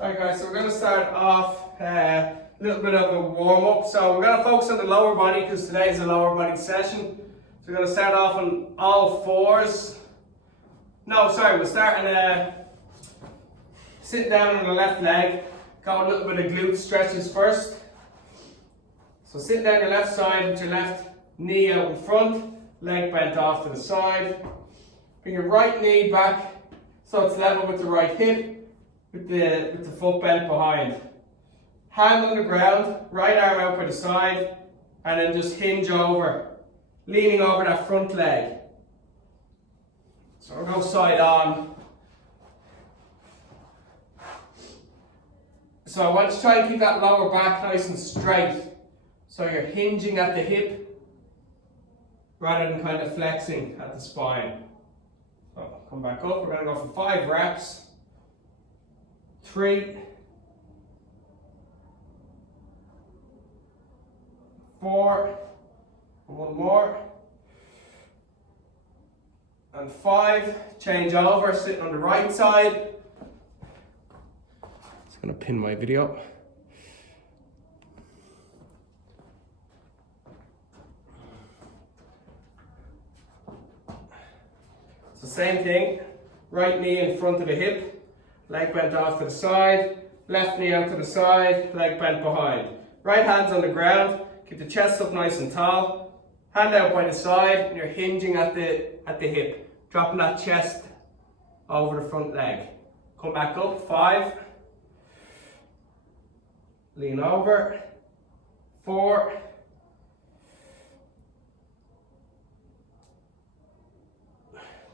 Alright guys, so we're going to start off a little bit of a warm up. So we're going to focus on the lower body because today is a lower body session. So we're going to start off on all fours. We'll start on sitting down on the left leg. Go a little bit of glute stretches first. So sitting down your left side with your left knee out in front, leg bent off to the side. Bring your right knee back so it's level with the right hip. With the foot bent behind. Hand on the ground, right arm out by the side, and then just hinge over, leaning over that front leg. So we'll go side on. So I want you to try and keep that lower back nice and straight. So you're hinging at the hip, rather than kind of flexing at the spine. So come back up, we're going to go for 5 reps. 3, 4, and 1 more, and 5. Change over, sitting on the right side. Just going to pin my video. So same thing, right knee in front of the hip. Leg bent off to the side, left knee out to the side, leg bent behind. Right hand's on the ground, keep the chest up nice and tall. Hand out by the side, and you're hinging at the hip. Dropping that chest over the front leg. Come back up, 5. Lean over, 4.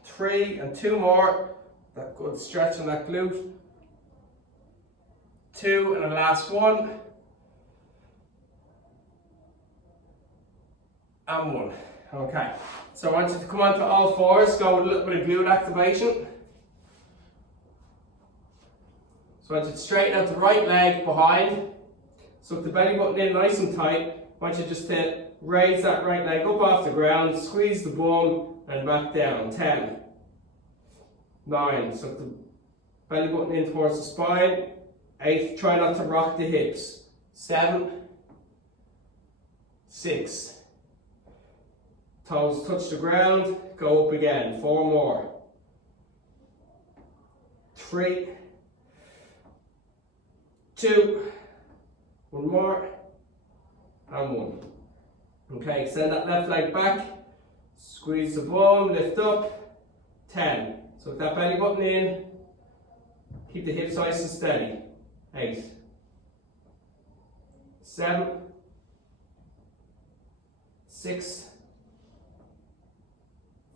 3, and 2 more. That good stretch on that glute. 2, and the last 1. And 1. Okay. So I want you to come onto all fours, go with a little bit of glute activation. So I want you to straighten out the right leg behind. So with the belly button in nice and tight, I want you just to raise that right leg up off the ground, squeeze the bum, and back down. 10. 9, so the belly button in towards the spine. 8, try not to rock the hips. 7, 6, toes touch the ground, go up again. 4 more. 3, 2, 1 more, and 1. Okay, extend that left leg back, squeeze the bum, lift up. 10. So with that belly button in, keep the hips nice and steady. 8, 7, 6,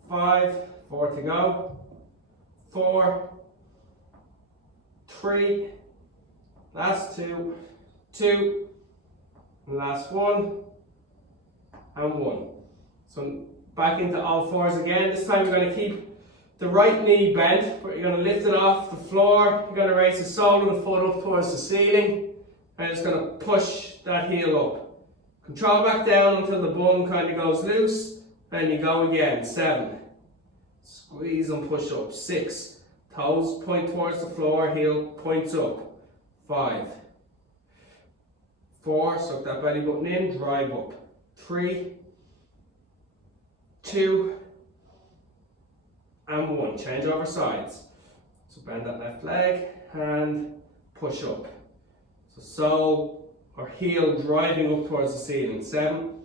5, 4 to go, 4, 3, last 2, 2, and last 1, and 1. So back into all fours again. This time you're going to keep the right knee bent, but you're going to lift it off the floor. You're going to raise the sole of the foot up towards the ceiling, and just going to push that heel up. Control back down until the bum kind of goes loose, and you go again. 7, squeeze and push up. 6, toes point towards the floor, heel points up. 5, 4, suck that belly button in, drive up. 3, 2, and 1. Change over sides. So bend that left leg and push up. So sole or heel driving up towards the ceiling. 7.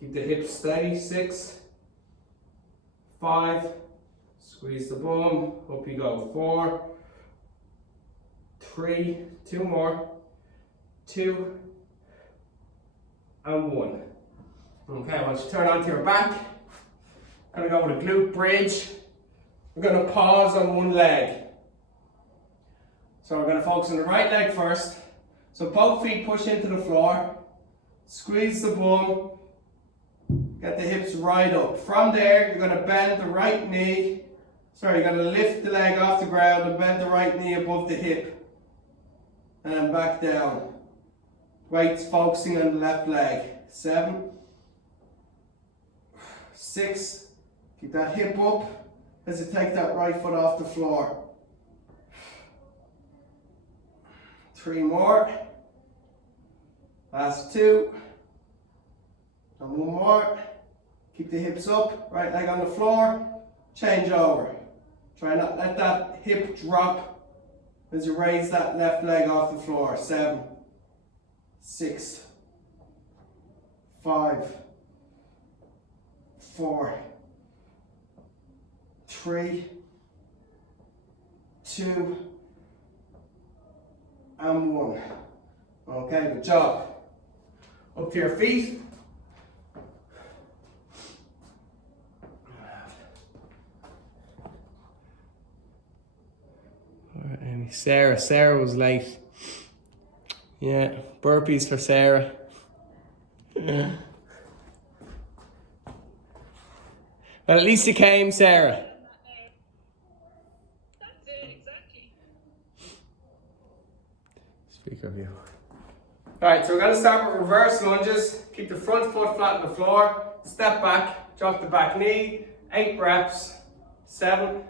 Keep the hips steady. 6, 5. Squeeze the bum. Up you go. 4, 3. 2 more. 2, and 1. Okay, I want you to turn onto your back. I'm going to go with a glute bridge. We're going to pause on one leg. So we're going to focus on the right leg first. So both feet push into the floor. Squeeze the bum. Get the hips right up. From there, you're going to bend the right knee. You're going to lift the leg off the ground and bend the right knee above the hip. And back down. Weights focusing on the left leg. 7, 6, keep that hip up as you take that right foot off the floor. 3 more. Last 2. And 1 more. Keep the hips up, right leg on the floor, change over. Try not let that hip drop as you raise that left leg off the floor. 7, 6, 5, 4, 3, 2, and 1. Okay, good job. Up to your feet. Sarah was late. Yeah, burpees for Sarah. Well, at least you came, Sarah. That's it, exactly. Speak of you. Alright, so we're going to start with reverse lunges. Keep the front foot flat on the floor. Step back, drop the back knee. 8 reps. 7,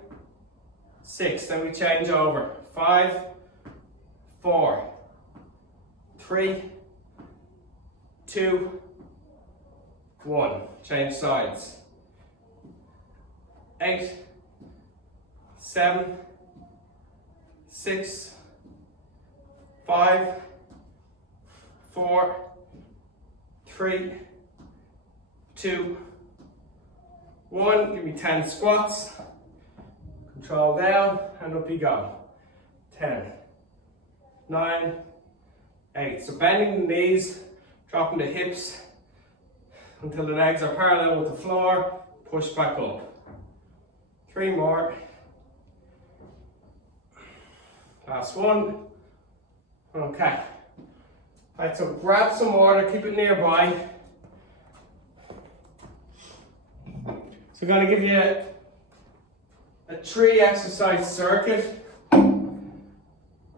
6. Then we change over. 5, 4, 3, 2, 1. Change sides. 8, 7, 6, 5, 4, 3, 2, 1. Give me 10 squats. Control down and up you go. 10, 9, 8. So bending the knees, dropping the hips until the legs are parallel with the floor. Push back up. 3 more. Last 1. Okay. Right, so grab some water, keep it nearby. So we're going to give you a 3 exercise circuit.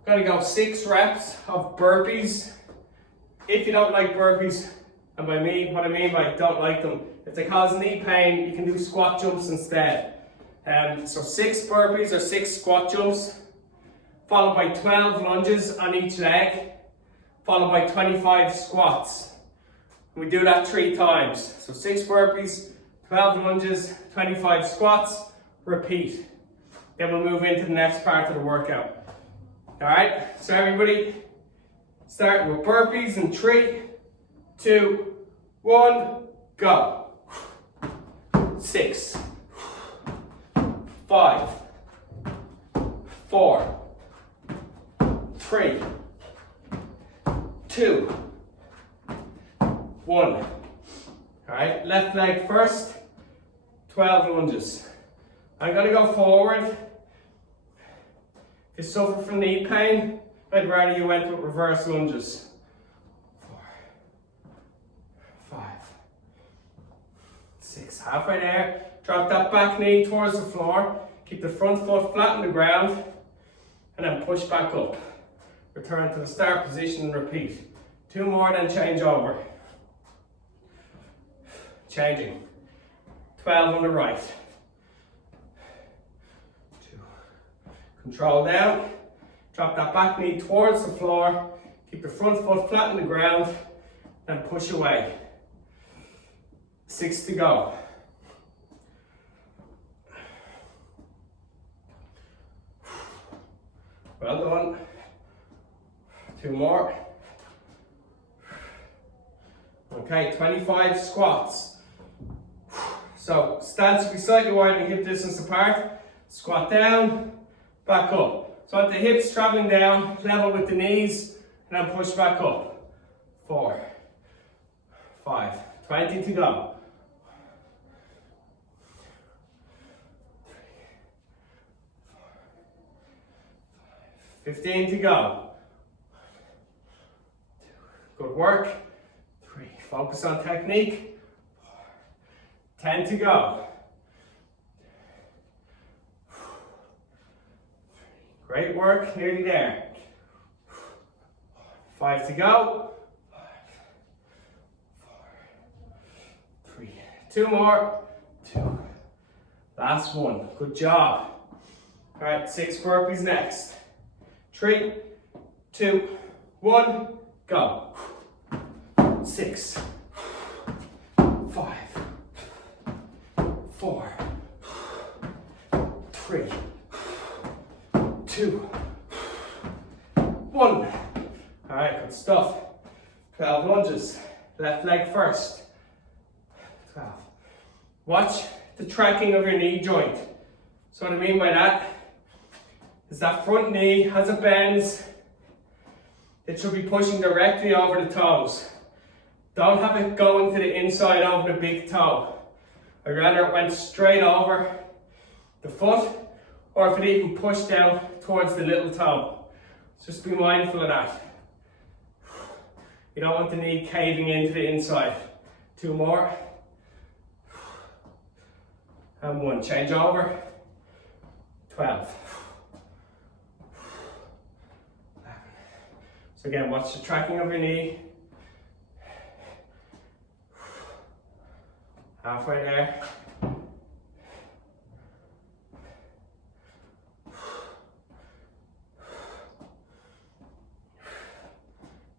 Going to go 6 reps of burpees. If you don't like burpees, and by me, what I mean by don't like them, if they cause knee pain, you can do squat jumps instead. So 6 burpees or 6 squat jumps, followed by 12 lunges on each leg, followed by 25 squats. We do that 3 times. So 6 burpees, 12 lunges, 25 squats, repeat. Then we'll move into the next part of the workout. Alright, so everybody, start with burpees in 3, 2, 1, go. 6, 5, 4, 3, 2, 1. Alright, left leg first, 12 lunges. I'm going to go forward. If you suffer from knee pain, I'd rather you went with reverse lunges. 4, 5, 6. Halfway there. Drop that back knee towards the floor. Keep the front foot flat on the ground. And then push back up. Return to the start position and repeat. 2 more, then change over. Changing. 12 on the right. 2. Control down. Drop that back knee towards the floor. Keep the front foot flat on the ground. Then push away. 6 to go. Well done. 2 more. Okay, 25 squats. So stance will be slightly wider, hip distance apart. Squat down, back up. So at the hips traveling down, level with the knees, and then push back up. 4, 5, 20 to go. 15 to go. 2. Good work. 3. Focus on technique. 4. 10 to go. 3. Great work. Nearly there. 5 to go. 5, 4, 3. 2 more. 2. Last 1. Good job. All right, 6 burpees next. 3, 2, 1, go. 6, 5, 4, 3, 2, 1. Alright, good stuff. 12 lunges. Left leg first. 12. Watch the tracking of your knee joint. So what I mean by that is that front knee, as it bends, it should be pushing directly over the toes. Don't have it going to the inside over the big toe. I'd rather it went straight over the foot, or if it even pushed down towards the little toe. Just be mindful of that. You don't want the knee caving into the inside. 2 more. And 1. Change over. 12. 11. So again, watch the tracking of your knee. Halfway there.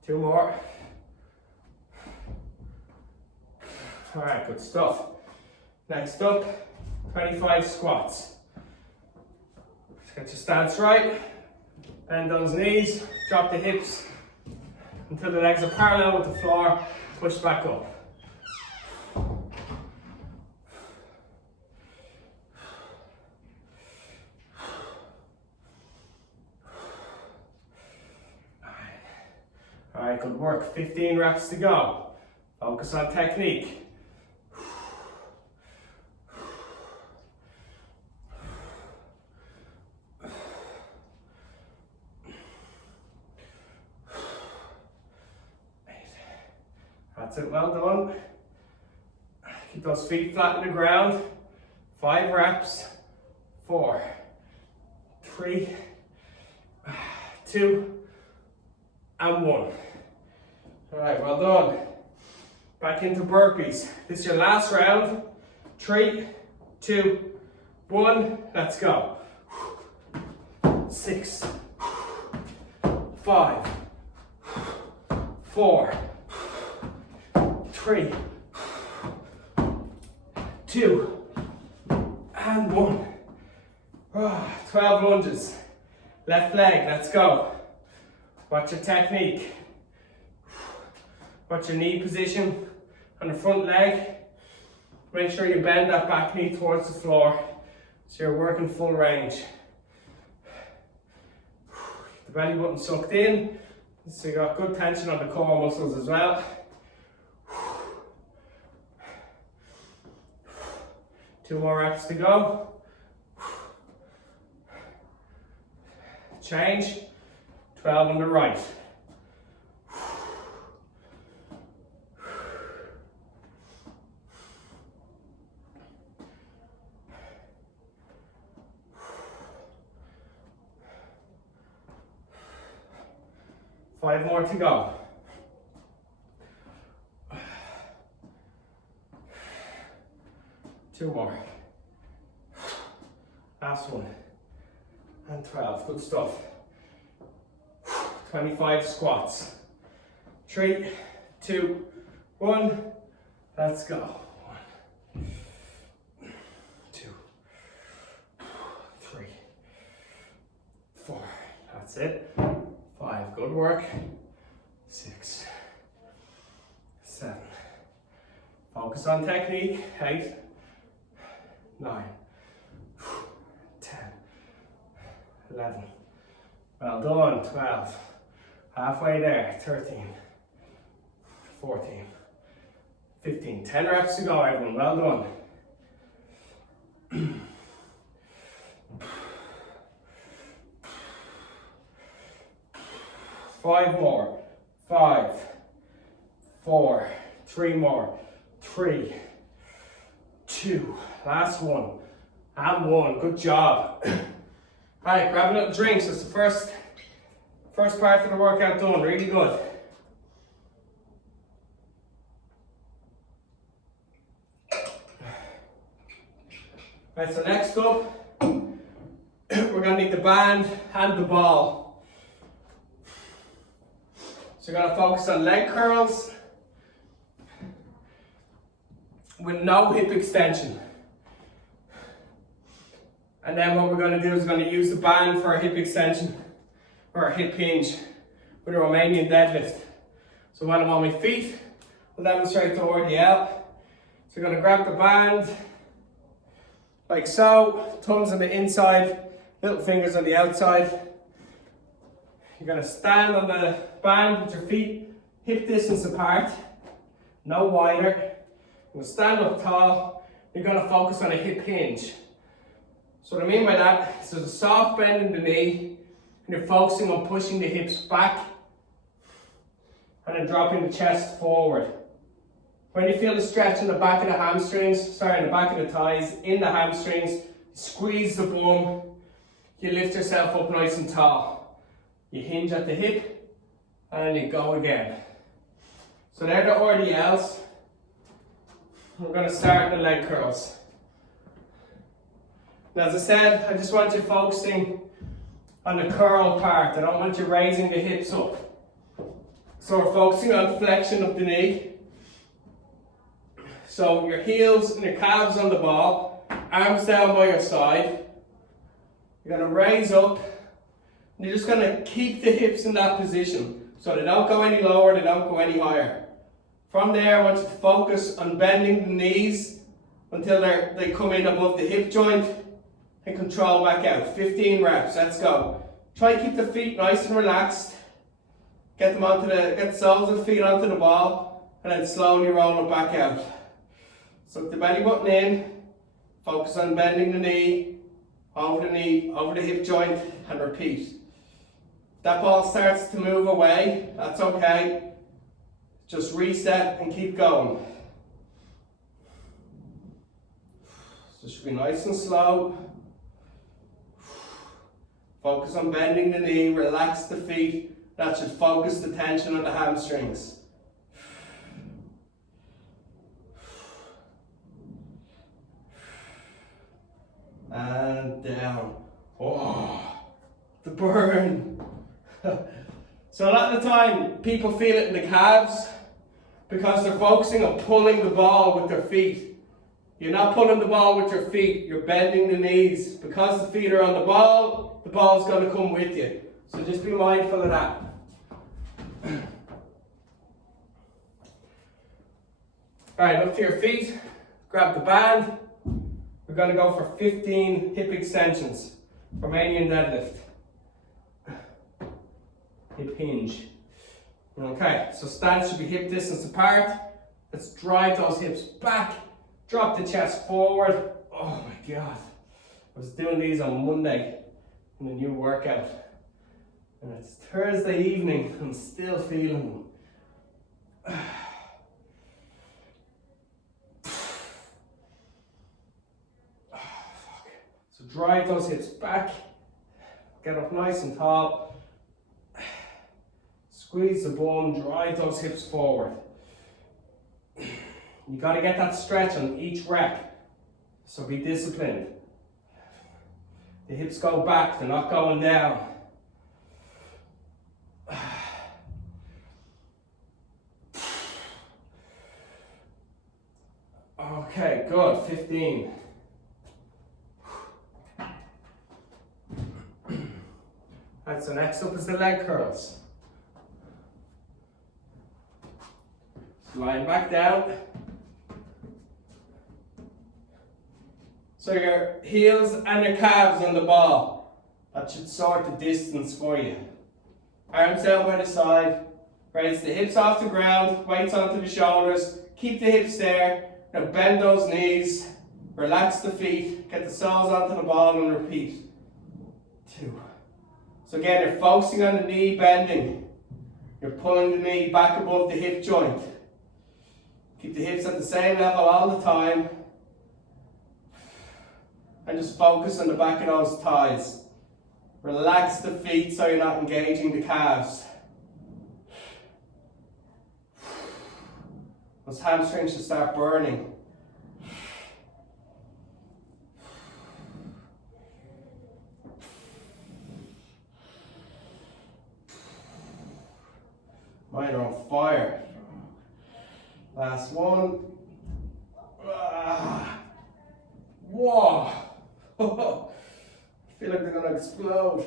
Two more. All right, good stuff. Next up, 25 squats. Just get your stance right. Bend those knees, drop the hips until the legs are parallel with the floor. Push back up. All right, good work. 15 reps to go. Focus on technique. That's it, well done. Keep those feet flat on the ground. 5 reps. 4, 3, 2, and 1. All right, well done. Back into burpees. This is your last round. 3, 2, 1, let's go. 6, 5, 4, 3, 2, and 1. 12 lunges. Left leg, let's go. Watch your technique. Watch your knee position on the front leg. Make sure you bend that back knee towards the floor so you're working full range. The belly button sucked in, so you got good tension on the core muscles as well. 2 more reps to go. Change. 12 on the right. Five more to go. Two more. Last one. And 12. Good stuff. 25 squats. 3, 2, 1. Let's go. 1, 2, 3, 4. That's it. 5. Good work. 6, 7. Focus on technique. 8, 9, 10, 11. Well done. 12. Halfway there. 13, 14, 15. 10 reps to go, everyone. Well done. 5 more. 5, 4, 3 more. 3, 2. Last one. And 1. Good job. Alright, grab a little drink. So it's the first part of the workout done. Really good. Right, so next up, we're going to need the band and the ball. So you're gonna focus on leg curls with no hip extension. And then what we're gonna do is we're gonna use the band for a hip extension or a hip hinge with a Romanian deadlift. So when I'm on my feet, I'll demonstrate the RDL. So you're gonna grab the band like so, thumbs on the inside, little fingers on the outside. You're gonna stand on the band with your feet hip distance apart, no wider. You're gonna stand up tall. You're gonna focus on a hip hinge. So what I mean by that is there's a soft bend in the knee, and you're focusing on pushing the hips back and then dropping the chest forward. When you feel the stretch in the back of the hamstrings, in the back of the thighs, in the hamstrings, squeeze the bum, you lift yourself up nice and tall. You hinge at the hip, and you go again. So they're the RDLs. We're going to start the leg curls. Now, as I said, I just want you focusing on the curl part. I don't want you raising the hips up. So we're focusing on flexion of the knee. So your heels and your calves on the ball, arms down by your side. You're going to raise up, and you're just going to keep the hips in that position. So they don't go any lower, they don't go any higher. From there, I want you to focus on bending the knees until they come in above the hip joint and control back out. 15 reps, let's go. Try and keep the feet nice and relaxed. Get the soles of the feet onto the ball, and then slowly roll it back out. Suck the belly button in, focus on bending the knee, over the hip joint, and repeat. If that ball starts to move away, that's okay. Just reset and keep going. So it should be nice and slow. Focus on bending the knee, relax the feet. That should focus the tension on the hamstrings. And down. Oh, the burn. So a lot of the time, people feel it in the calves because they're focusing on pulling the ball with their feet. You're not pulling the ball with your feet, you're bending the knees. Because the feet are on the ball's going to come with you. So just be mindful of that. Alright, up to your feet, grab the band. We're going to go for 15 hip extensions, Romanian deadlift. Hip hinge. Okay, so stance should be hip distance apart. Let's drive those hips back. Drop the chest forward. Oh my God. I was doing these on Monday in a new workout. And it's Thursday evening. I'm still feeling them. So drive those hips back. Get up nice and tall. Squeeze the bum, drive those hips forward. You got to get that stretch on each rep, so be disciplined. The hips go back, they're not going down. Okay, good, 15. Right, so next up is the leg curls. Lying back down. So your heels and your calves on the ball. That should sort the distance for you. Arms down by the side. Raise the hips off the ground. Weights onto the shoulders. Keep the hips there. Now bend those knees. Relax the feet. Get the soles onto the ball and repeat. 2. So again, you're focusing on the knee bending. You're pulling the knee back above the hip joint. Keep the hips at the same level all the time. And just focus on the back of those thighs. Relax the feet so you're not engaging the calves. Those hamstrings should start burning. Mine are on fire. Last one. Whoa. I feel like they're gonna explode.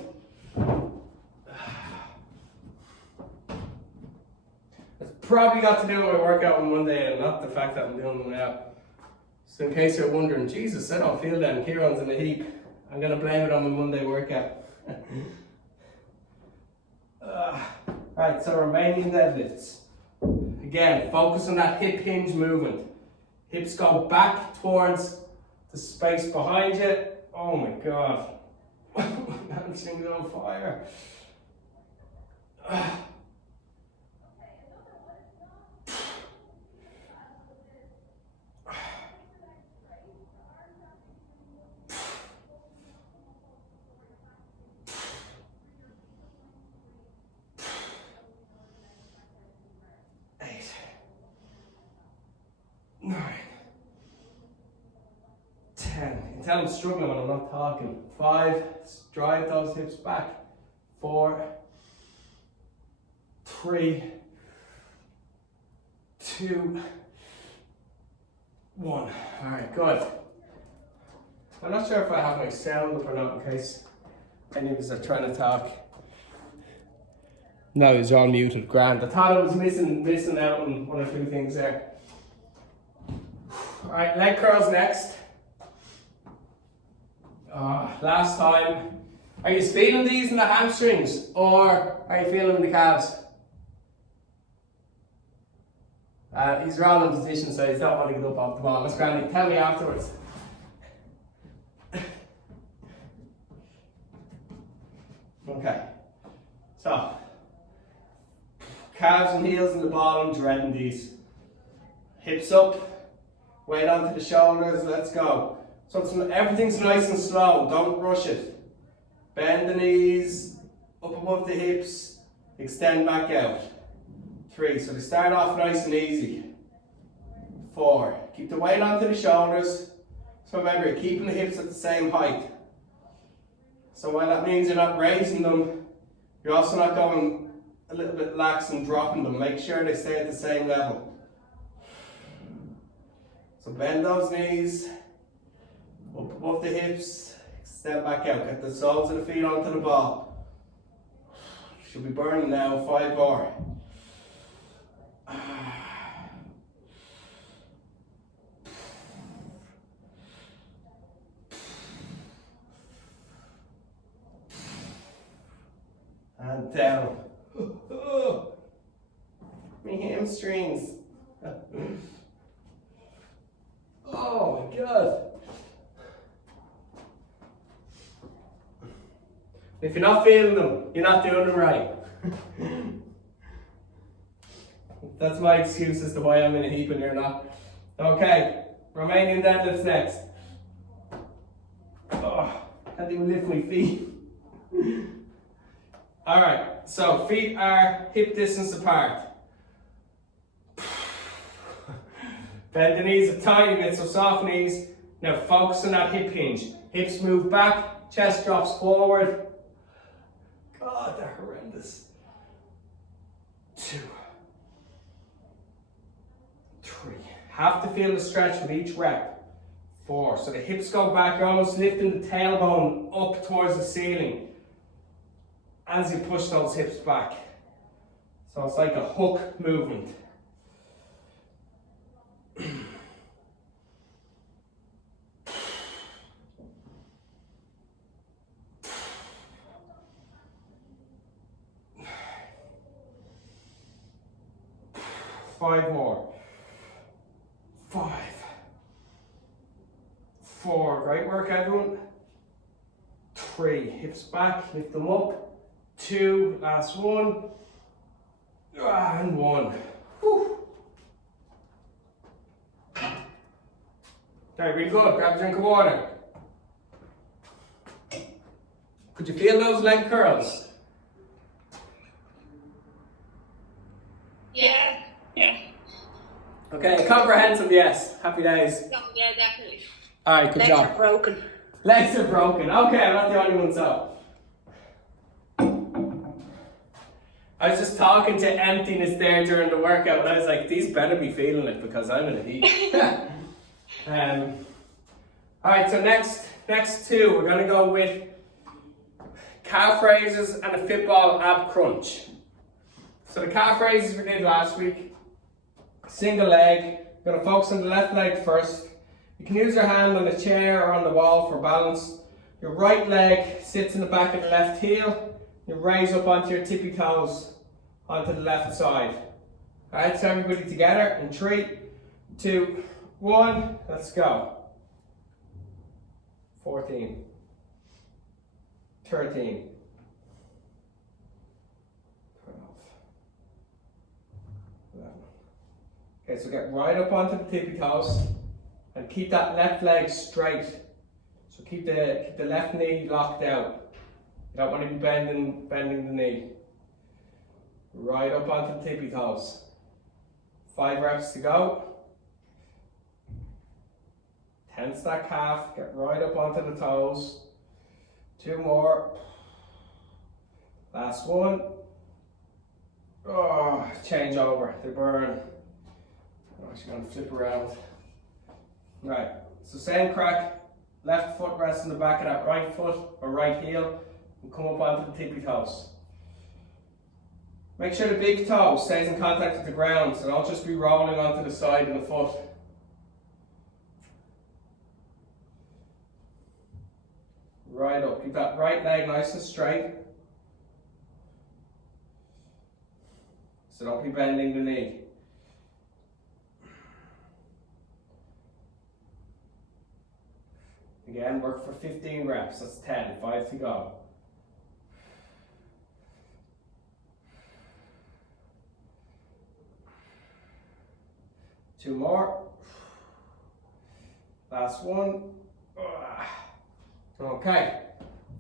It's probably got to do with my workout on Monday and not the fact that I'm doing them now. So in case you're wondering, Jesus, I don't feel them. Kieran's in a heap. I'm gonna blame it on my Monday workout. Alright, so remaining deadlifts. Again, focus on that hip hinge movement. Hips go back towards the space behind you. Oh my God. My hamstring's on fire. Tell I'm struggling when I'm not talking. 5, drive those hips back. 4, 3, 2, 1. Alright, good. I'm not sure if I have my sound up or not in case any of us are trying to talk. No, it's all muted. Grand. I thought I was missing out on 1 or 2 things there. Alright, leg curls next. Last time. Are you feeling these in the hamstrings or are you feeling them in the calves? He's wrong in position, so he's don't want to get up off the ball. Let's Granny, tell me afterwards. Okay. So, calves and heels in the bottom, dreading these. Hips up, weight onto the shoulders, let's go. So everything's nice and slow, don't rush it. Bend the knees, up above the hips, extend back out. 3, so they start off nice and easy. 4, keep the weight onto the shoulders. So remember, you're keeping the hips at the same height. So while that means you're not raising them, you're also not going a little bit lax and dropping them. Make sure they stay at the same level. So bend those knees. Up above the hips, extend back out, get the soles of the feet onto the ball. Should be burning now, 5 more. And down. My hamstrings. Oh my God. If you're not feeling them, you're not doing them right. That's my excuse as to why I'm in a heap and you're not. Okay, Romanian deadlifts next. Oh, can't even lift my feet. Alright, so feet are hip distance apart. Bend the knees a tiny bit, so soft knees. Now focus on that hip hinge. Hips move back, chest drops forward. God, they're horrendous. 2, 3. Have to feel the stretch with each rep. 4. So the hips go back, you're almost lifting the tailbone up towards the ceiling as you push those hips back. So it's like a hook movement. 5 more. 5, 4. Great work, everyone. 3. Hips back, lift them up. 2. Last one. And 1. Whew. Okay, really good. Grab a drink of water. Could you feel those leg curls? Yeah. Okay, comprehensive yes. Happy days. Yeah, definitely. Alright, good job. Legs are broken. Legs are broken. Okay, I'm not the only one, so. I was just talking to emptiness there during the workout, and I was like, these better be feeling it because I'm in a heat. Alright, so next two, we're going to go with calf raises and a Fitball ab crunch. So the calf raises we did last week, single leg. We're going to focus on the left leg first. You can use your hand on the chair or on the wall for balance. Your right leg sits in the back of the left heel. You raise up onto your tippy toes onto the left side. Alright, so everybody together in 3, 2, 1, let's go. 14, 13, 12, 11. Okay, so get right up onto the tippy toes and keep that left leg straight. So keep the left knee locked out. You don't want to be bending the knee. Right up onto the tippy toes. 5 reps to go. Tense that calf, get right up onto the toes. 2 more. Last one. Oh, change over, they burn. I'm actually going to flip around. Right, so same crack. Left foot rests on the back of that right foot or right heel and come up onto the tippy toes. Make sure the big toe stays in contact with the ground, so don't just be rolling onto the side of the foot. Right up, keep that right leg nice and straight. So don't be bending the knee. Again, work for 15 reps, that's 10, 5 to go. Two more. Last one. Okay,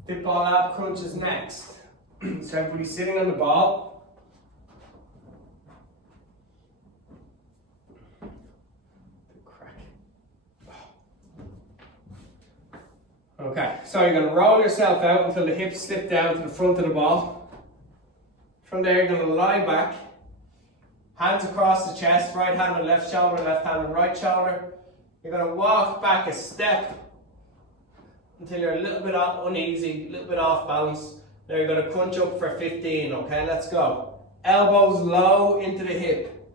Fitball ab crunch is next. So everybody's sitting on the ball. Okay, so you're going to roll yourself out until the hips slip down to the front of the ball. From there you're going to lie back. Hands across the chest, right hand on left shoulder, left hand on right shoulder. You're going to walk back a step until you're a little bit uneasy, a little bit off balance. Now you're going to crunch up for 15, okay? Let's go. Elbows low into the hip.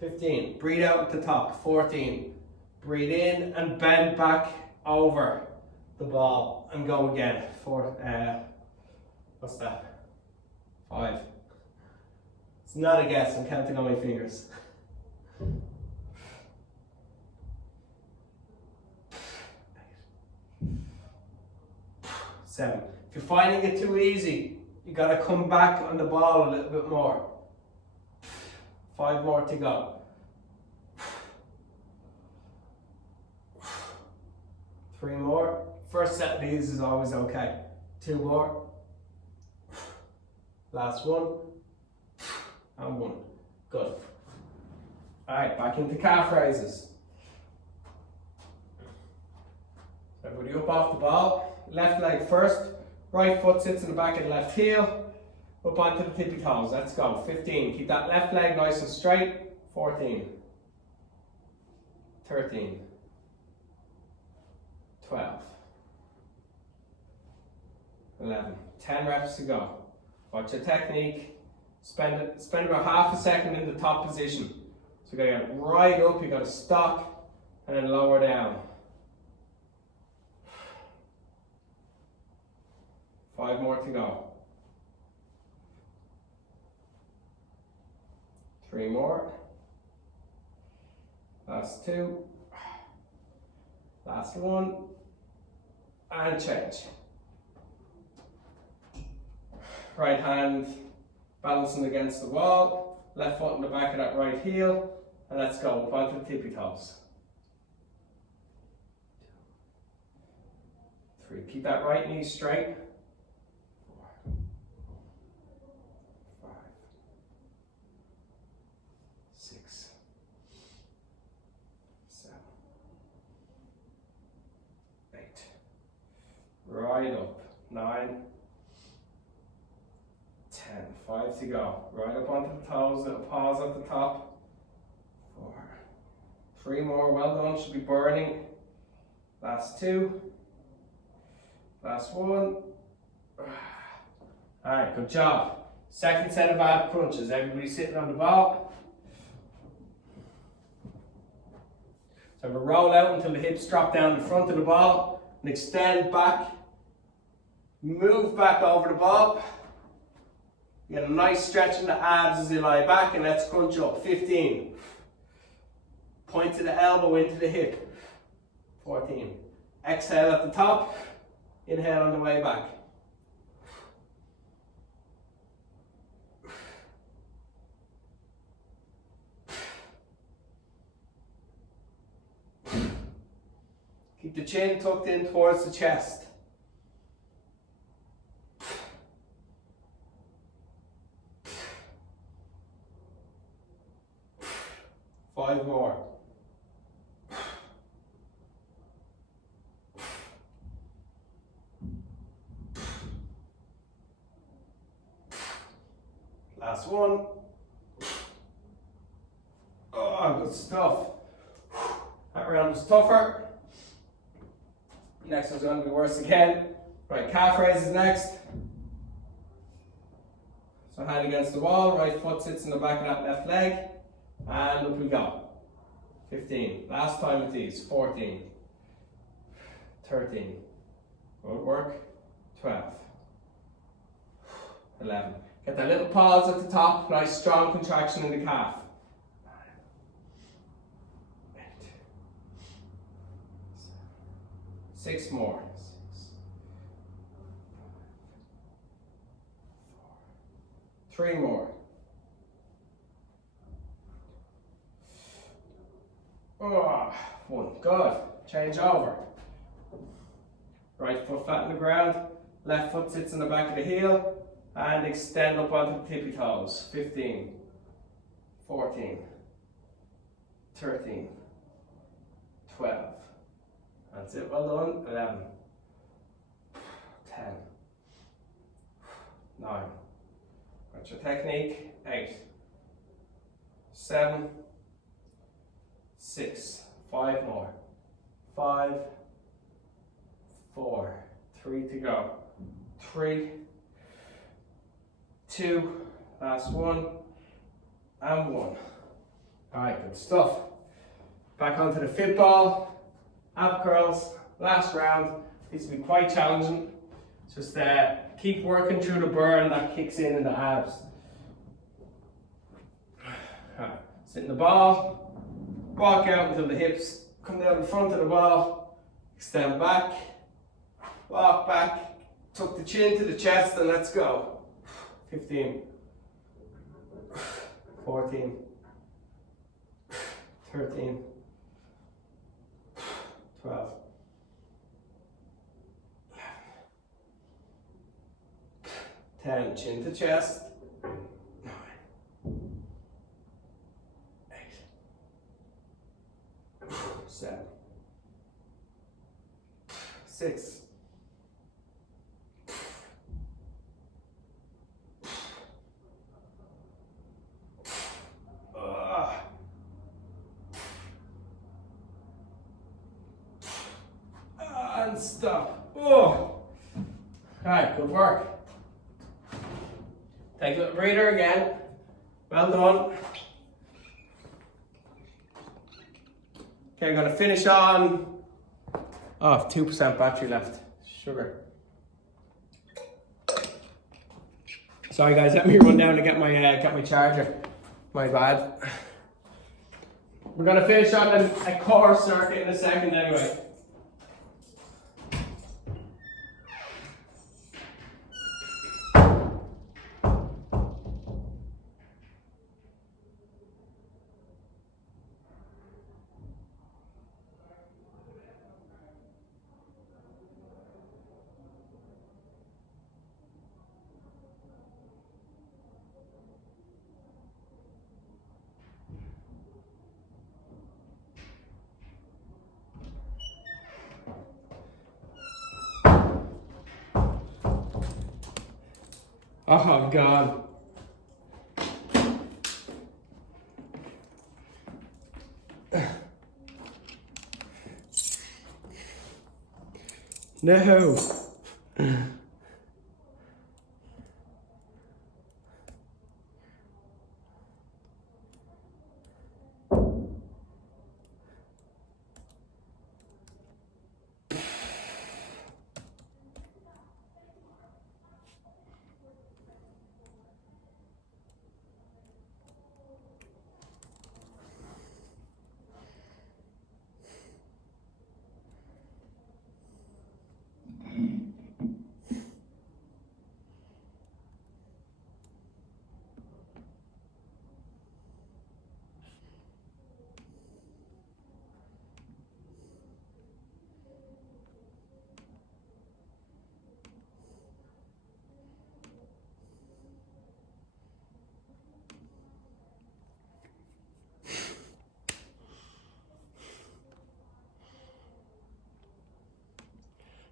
15. Breathe out at the top. 14. Breathe in and bend back over the ball and go again. What's that? 5. It's not a guess, I'm counting on my fingers. 7. If you're finding it too easy, you gotta come back on the ball a little bit more. 5 more to go. 3 more. First set of these is always okay. 2 more. Last one. And 1. Good. Alright, back into calf raises. Everybody up off the ball. Left leg first. Right foot sits in the back of the left heel. Up onto the tippy toes. Let's go. 15. Keep that left leg nice and straight. 14. 13. 12. 11. 10 reps to go. Watch your technique. Spend about half a second in the top position. So you gotta get right up, you gotta stop, and then lower down. 5 more to go. 3 more. Last 2. Last 1. And change. Right hand balancing against the wall. Left foot in the back of that right heel. And let's go up onto the tippy toes. 3. Keep that right knee straight. 4. 5. 6. 7. 8. Right up. 9. 10. 5 to go. Right up onto the toes, little pause at the top. 4. 3 more, well done, should be burning. Last 2. Last 1. Alright, good job. Second set of ab crunches. Everybody sitting on the ball. So I'm going to roll out until the hips drop down the front of the ball and extend back. Move back over the ball. You get a nice stretch in the abs as you lie back, and let's crunch up. 15. Point to the elbow into the hip. 14. Exhale at the top. Inhale on the way back. Keep the chin tucked in towards the chest. 5 more. Last one. Oh, good stuff. That round was tougher. Next one's going to be worse again. Right, calf raises next. So hand against the wall, right foot sits in the back of that left leg. And up we go. 15. Last time with these. 14. 13. Good work. 12. 11. Get that little pause at the top. Nice strong contraction in the calf. 8. 6 more. 6. 4. 3 more. Oh, 1. Good. Change over. Right foot flat on the ground. Left foot sits in the back of the heel. And extend up onto the tippy toes. 15. 14. 13. 12. That's it. Well done. 11. 10. 9. That's your technique. 8. 7. 6. 5 more. 5. 4. 3 to go. 3. 2. Last 1. And 1. Alright, good stuff. Back onto the Fitball. Ab curls. Last round. These will be quite challenging. Just keep working through the burn that kicks in the abs. Right. Sit in the ball. Walk out until the hips come down the front of the ball. Extend back. Walk back. Tuck the chin to the chest and let's go. 15. 14. 13. 12. 10. Chin to chest. 9. 8. 7. 6. 5. And stop. Oh. Alright, good work. Take a little breather again. Well done. Okay, I'm going to finish on. Oh, 2% battery left. Sugar. Sorry guys, let me run down to get my charger. My bad. We're going to finish on a core circuit in a second anyway. Oh God. No.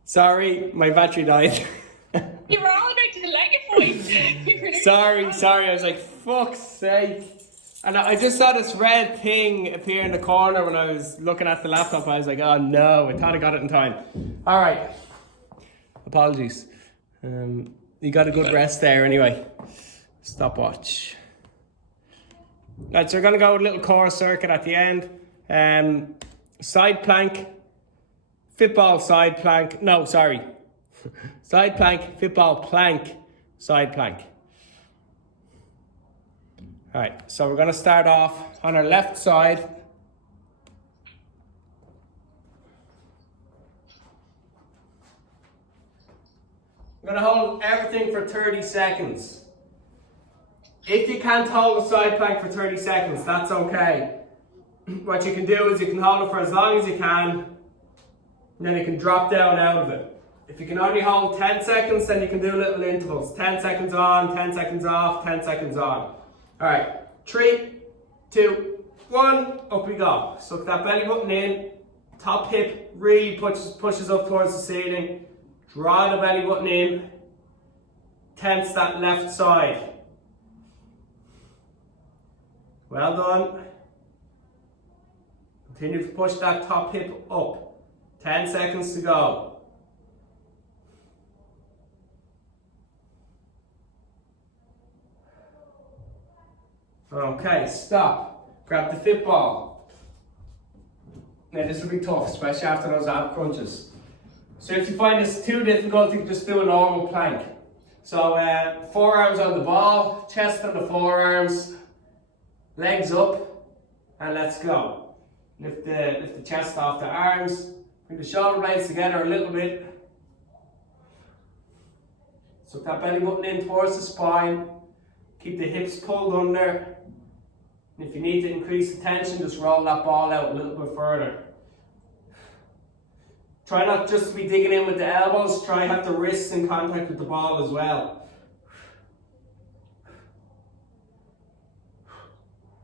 Sorry, my battery died. You were all about to leg it, Sorry, I was like, fuck's sake. And I just saw this red thing appear in the corner when I was looking at the laptop. I was like, oh no, I thought I got it in time. All right. Apologies. You got a good rest there anyway. Stopwatch. Right, so we're going to go a little core circuit at the end. Side plank. Fitball side plank. No, sorry. Side plank, Fitball plank, side plank. All right, so we're going to start off on our left side. I'm going to hold everything for 30 seconds. If you can't hold a side plank for 30 seconds, that's okay. What you can do is you can hold it for as long as you can, and then you can drop down out of it. If you can only hold 10 seconds, then you can do little intervals. 10 seconds on, 10 seconds off, 10 seconds on. All right, 3, 2, 1, up we go. Suck that belly button in, top hip really pushes up towards the ceiling. Draw the belly button in, tense that left side. Well done. Continue to push that top hip up. 10 seconds to go. Okay, stop. Grab the Fitball. Now this will be tough, especially after those ab crunches. So if you find this too difficult, you can just do a normal plank. So forearms on the ball, chest on the forearms, legs up, and let's go. Lift the chest off the arms. Bring the shoulder blades together a little bit. Suck that belly button in towards the spine. Keep the hips pulled under. And if you need to increase the tension, just roll that ball out a little bit further. Try not just to be digging in with the elbows, try and have the wrists in contact with the ball as well.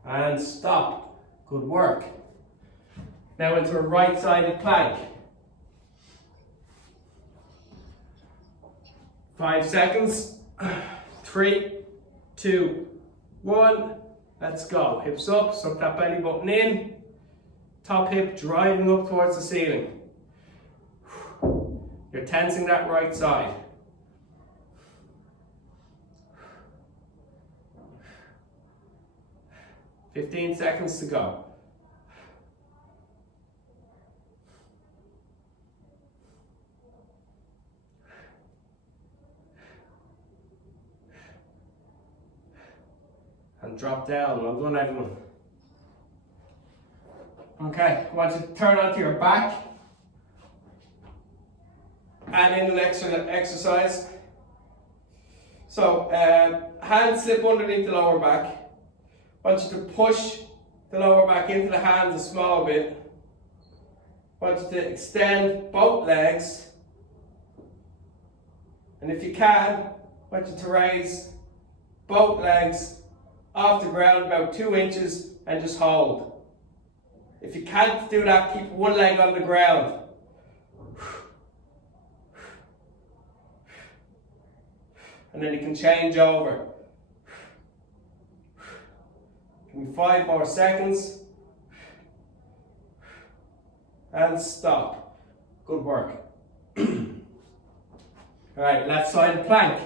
And stop. Good work. Now into a right-sided plank. 5 seconds. 3, 2, 1. Let's go. Hips up, suck that belly button in. Top hip driving up towards the ceiling. You're tensing that right side. "15 seconds to go. And drop down. Well done, everyone. Okay, I want you to turn onto your back. Add in an extra exercise. So, hands slip underneath the lower back. I want you to push the lower back into the hands a small bit. I want you to extend both legs. And if you can, I want you to raise both legs off the ground about 2 inches and just hold. If you can't do that, keep one leg on the ground. And then you can change over. Give me 5 more seconds. And stop. Good work. Alright, left side plank.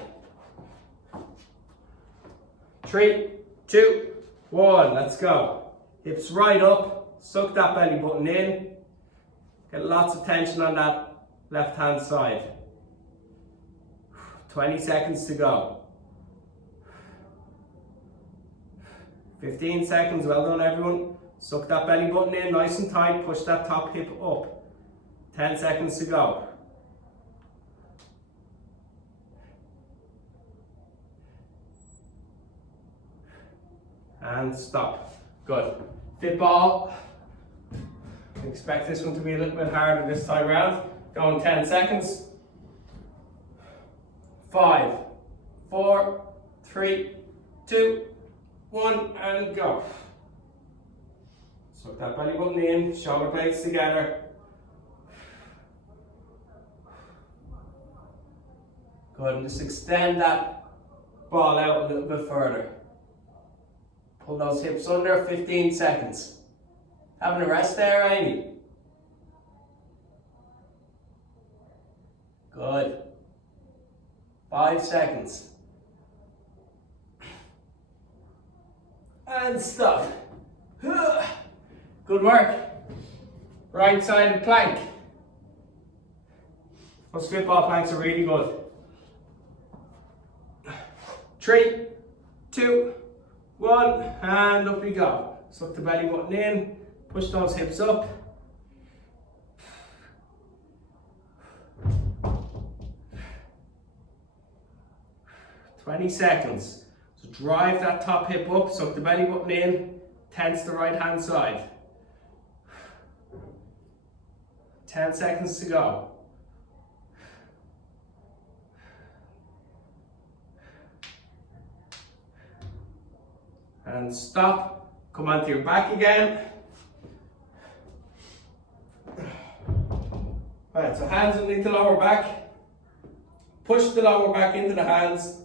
3, 2, 1, let's go. Hips right up, suck that belly button in. Get lots of tension on that left hand side. 20 seconds to go. 15 seconds, well done everyone. Suck that belly button in nice and tight, push that top hip up. 10 seconds to go. And stop. Good. Fitball. Expect this one to be a little bit harder this time around. Going 10 seconds. 5, 4, 3, 2, 1, and go. Suck that belly button in, shoulder blades together. Good, and just extend that ball out a little bit further. Pull those hips under, 15 seconds. Having a rest there, Amy? Good. 5 seconds. And stop. Good work. Right sided plank. Those Fitball planks are really good. 3, 2, 1, and up we go. Suck the belly button in, push those hips up. "20 seconds. So drive that top hip up, suck the belly button in, tense the right hand side. 10 seconds to go. And stop. Come onto your back again. Right, so hands underneath the lower back. Push the lower back into the hands.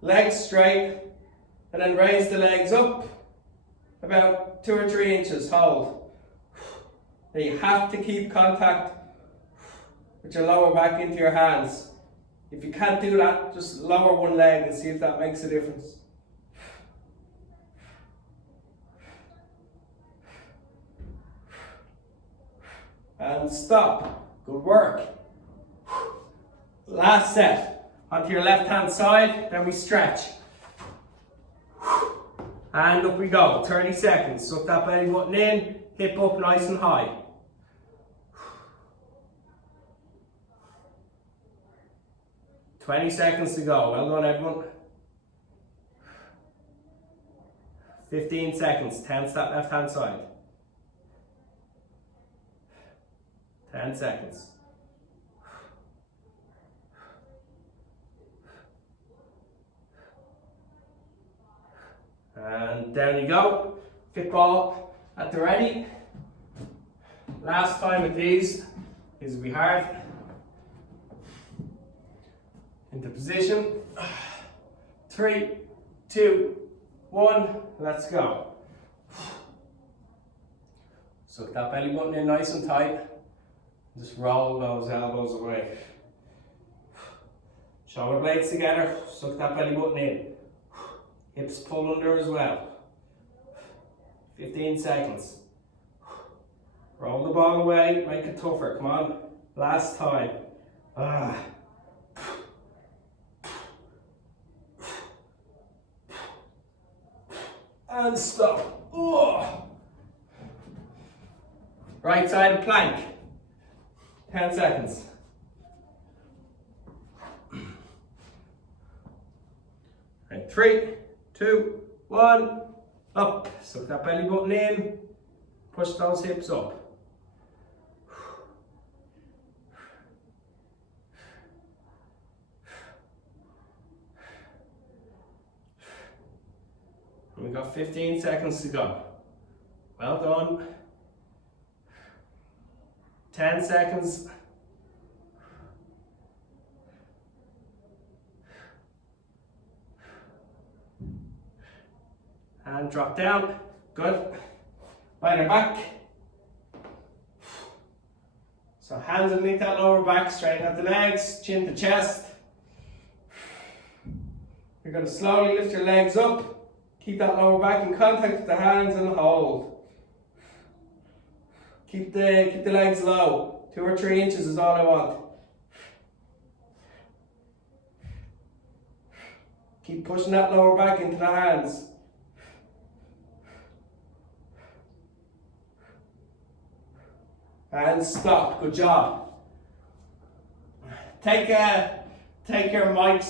Legs straight. And then raise the legs up about 2 or 3 inches. Hold. Now you have to keep contact with your lower back into your hands. If you can't do that, just lower one leg and see if that makes a difference. And stop. Good work. Last set. Onto your left hand side, then we stretch. And up we go. 30 seconds. Suck that belly button in, hip up nice and high. "20 seconds to go. Well done, everyone. 15 seconds. Tense that left hand side. 10 seconds. And down you go. Fitball at the ready. Last time with these will be hard. Into position. 3, 2, 1. Let's go. Suck that belly button in nice and tight. Just roll those elbows away. Shoulder blades together. Suck that belly button in. Hips pull under as well. 15 seconds. Roll the ball away. Make it tougher. Come on. Last time. And stop. Right sided plank. 10 seconds. Right, 3, 2, 1, up. Suck that belly button in. Push those hips up. And we've got 15 seconds to go. Well done. 10 seconds. And drop down. Good. Lie on your back. So hands underneath that lower back, straighten out the legs, chin to chest. You're going to slowly lift your legs up. Keep that lower back in contact with the hands and hold. Keep the legs low. 2 or 3 inches is all I want. Keep pushing that lower back into the hands. And stop. Good job. Take your mics